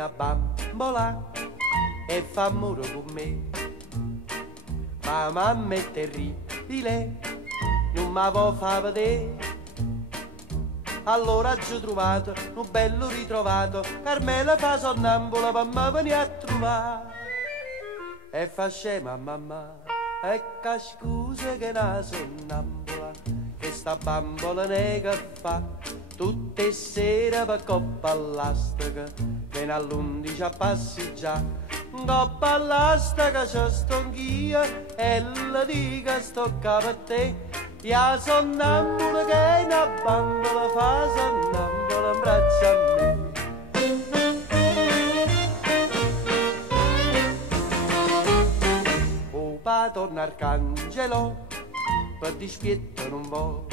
una bambola e fa amore con me. Ma mamma è terribile, non mi può far vedere. Allora ci ho trovato un bello ritrovato, Carmela fa sonnambula per me venire a trovare. E fa scema mamma, ecco scusa che una sonnambula, che sta bambola ne che fa tutte sere per coppa all'astica, viene all'11 a passeggiare. Coppa all'astica c'è sto anch'io e le dico sto capo a te. Ya sonnambula che è una bambola fa sonnambula in braccio a me. Opa torna Arcangelo per dispietto non vo,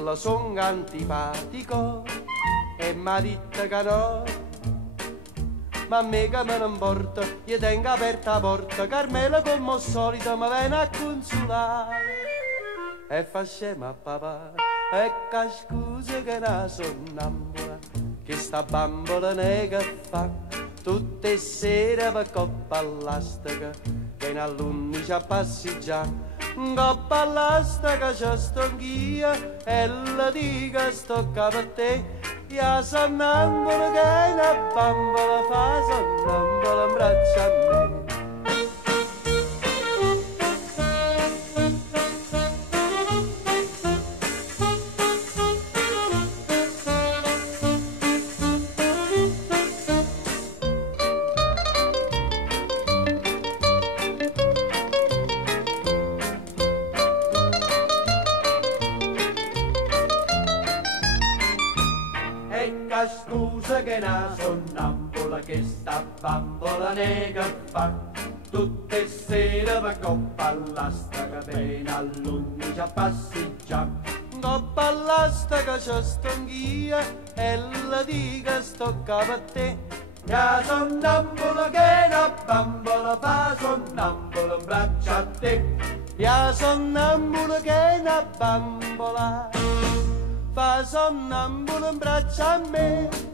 lo son antipatico e m'ha detto che no. Ma a me che me ne importa, io tengo aperta la porta, Carmela come al solito mi viene a consolare. E fa scema papà, ecco scusa che una sonnambula, che sta bambola ne che fa tutte sere per coppa all'astica, viene all'11 a passeggiare. Coppa all'astica c'è sto anch'io e le dico sto capo a te. Ya sonnambula che è una bambola fa sonnambula in braccio a me. Scusa che una sonnambula, che sta bambola ne che fa tutte sere per coppa all'astica, viene all'11 a passeggiare. Coppa all'astica c'è sto anch'io e le dico sto capo a te. Ya sonnambula che una bambola fa sonnambula in braccio a te. Ya sonnambula che una bambola fa sonnambula in braccio a me.